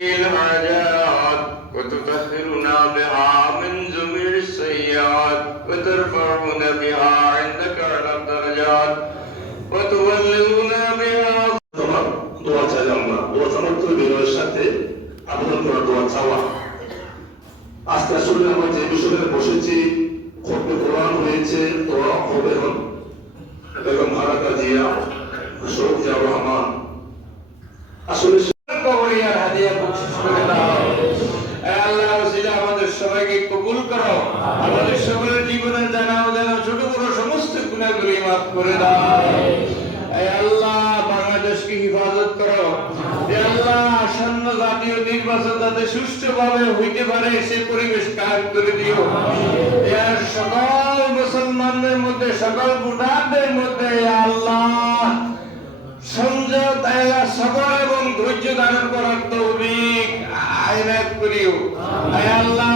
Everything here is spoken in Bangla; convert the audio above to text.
الحاجات وتطهرنا بها من جميع السيئات وترفعنا بها عندك على الدرجات وتبلغنا بها তোমার দোয়া চাই আমরা দোয়া সমর্থ বিনয়ের সাথে আবেদন করা দোয়া চাওয়া। আজকে আসলে আমরা যে বিষয়ে বসেছি খতমে কোরআন হয়েছে দোয়া হবে হন বেগম হারাকা জিয়া শরীফ জিয়া রহমান আসলে কবরিয়ার হাদিয়া বকশিশ করে দাও। হে আল্লাহ ওসিলা আমাদের সবাইকে কবুল করো। আমাদের সকলের জীবনের জানা অজানা ছোট বড় সমস্ত গুনাহগুলি মাফ করে দাও। হে আল্লাহ বাংলাদেশকে হিফাজত করো। হে আল্লাহ আসন্ন জাতীয় নির্বাচন যাতে সুষ্ঠুভাবে হইতে পারে সে পরিবেশ কায়েম করে দিও। হে সকল মুসলমানদের মধ্যে সকল ভোটারদের মধ্যে আল্লাহ সংযত সবর এবং ধৈর্য ধারণ করার তৌফিক আইনাত করিও। হে আল্লাহ